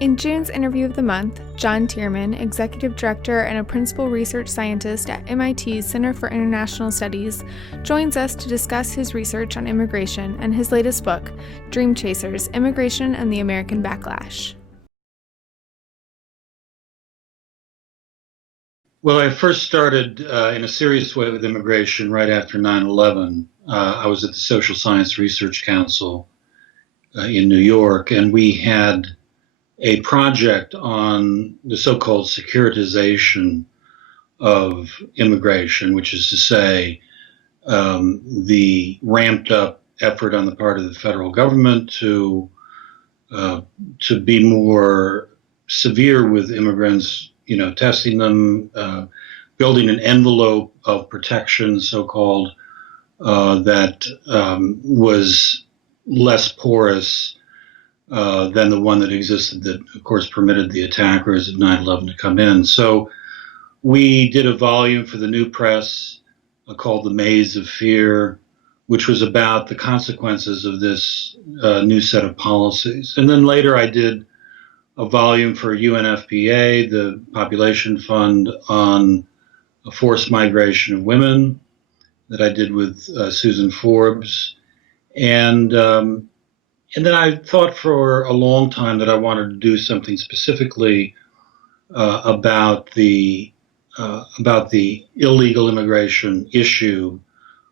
In June's interview of the month, John Tirman, Executive Director and a Principal Research Scientist at MIT's Center for International Studies, joins us to discuss his research on immigration and his latest book, Dream Chasers: Immigration and the American Backlash. Well, I first started in a serious way with immigration right after 9/11. I was at the Social Science Research Council in New York, and we had a project on the so-called securitization of immigration, which is to say the ramped up effort on the part of the federal government to be more severe with immigrants, testing them, building an envelope of protection, so-called, that was less porous than the one that existed that, of course, permitted the attackers of 9/11 to come in. So we did a volume for the New Press called The Maze of Fear, which was about the consequences of this new set of policies. And then later I did a volume for UNFPA, the Population Fund, on forced migration of women that I did with Susan Forbes. And then I thought for a long time that I wanted to do something specifically about the illegal immigration issue,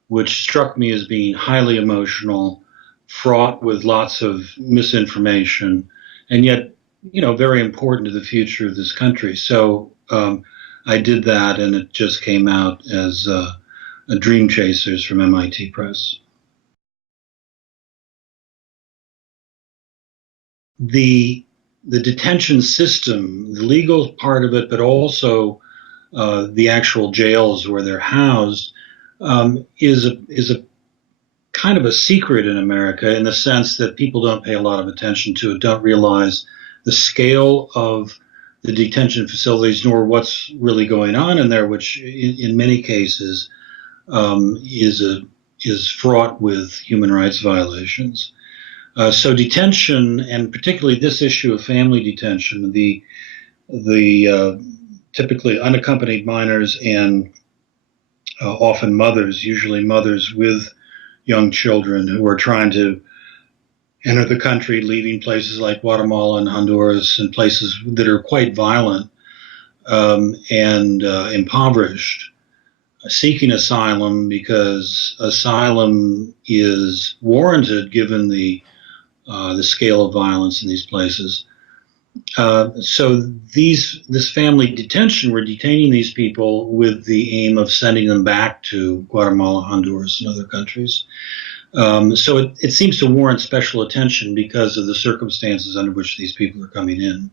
which struck me as being highly emotional, fraught with lots of misinformation, and yet, very important to the future of this country. So I did that, and it just came out as a Dream Chasers from MIT Press. The detention system, the legal part of it, but also the actual jails where they're housed, is a kind of a secret in America, in the sense that people don't pay a lot of attention to it, don't realize the scale of the detention facilities, nor what's really going on in there, which in many cases is fraught with human rights violations. So detention, and particularly this issue of family detention, the typically unaccompanied minors and often mothers, usually mothers with young children who are trying to enter the country, leaving places like Guatemala and Honduras and places that are quite violent and impoverished, seeking asylum because asylum is warranted given the scale of violence in these places. So this family detention, we're detaining these people with the aim of sending them back to Guatemala, Honduras, and other countries. So it seems to warrant special attention because of the circumstances under which these people are coming in.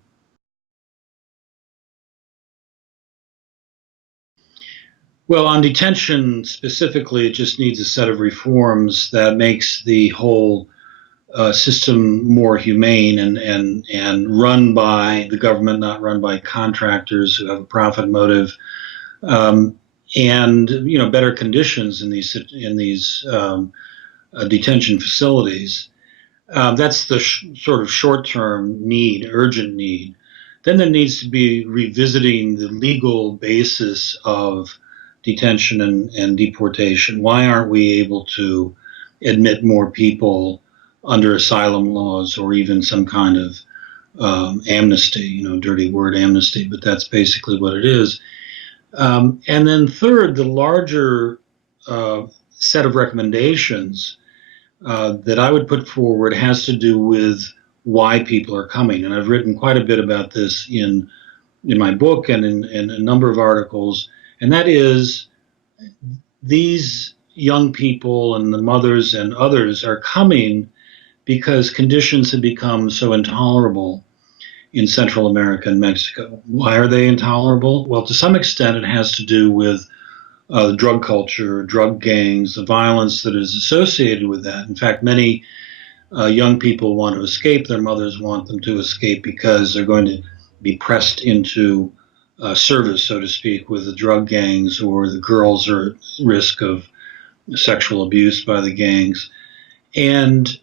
Well, on detention specifically, it just needs a set of reforms that makes the whole system more humane and run by the government, not run by contractors who have a profit motive, and better conditions in these detention facilities. That's the sort of short-term need, urgent need. Then there needs to be revisiting the legal basis of detention and deportation. Why aren't we able to admit more people under asylum laws, or even some kind of amnesty, dirty word amnesty, but that's basically what it is. And then third, the larger set of recommendations that I would put forward has to do with why people are coming. And I've written quite a bit about this in my book and in a number of articles. And that is, these young people and the mothers and others are coming because conditions have become so intolerable in Central America and Mexico. Why are they intolerable? Well, to some extent, it has to do with the drug culture, drug gangs, the violence that is associated with that. In fact, many young people want to escape. Their mothers want them to escape because they're going to be pressed into service, so to speak, with the drug gangs, or the girls are at risk of sexual abuse by the gangs. And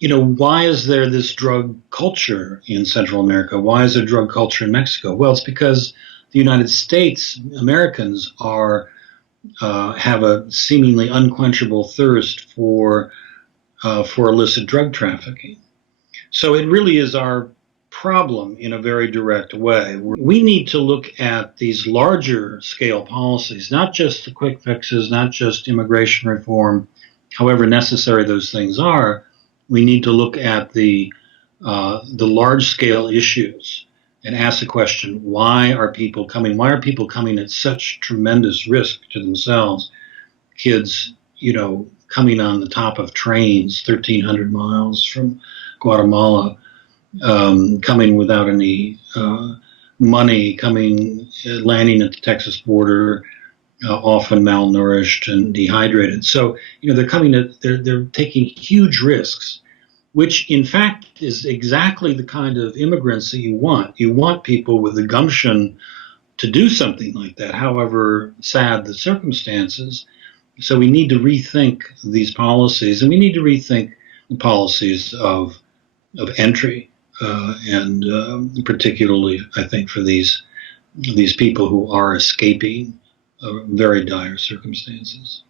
why is there this drug culture in Central America? Why is there drug culture in Mexico? Well, it's because the United States, Americans have a seemingly unquenchable thirst for illicit drug trafficking. So it really is our problem in a very direct way. We need to look at these larger scale policies, not just the quick fixes, not just immigration reform, however necessary those things are. We need to look at the large scale issues and ask the question: why are people coming? Why are people coming at such tremendous risk to themselves? Kids, coming on the top of trains 1,300 miles from Guatemala, coming without any money, landing at the Texas border, often malnourished and dehydrated. So, they're taking huge risks, which in fact is exactly the kind of immigrants that you want. You want people with the gumption to do something like that, however sad the circumstances. So we need to rethink these policies, and we need to rethink the policies of entry, and particularly, I think, for these people who are escaping very dire circumstances.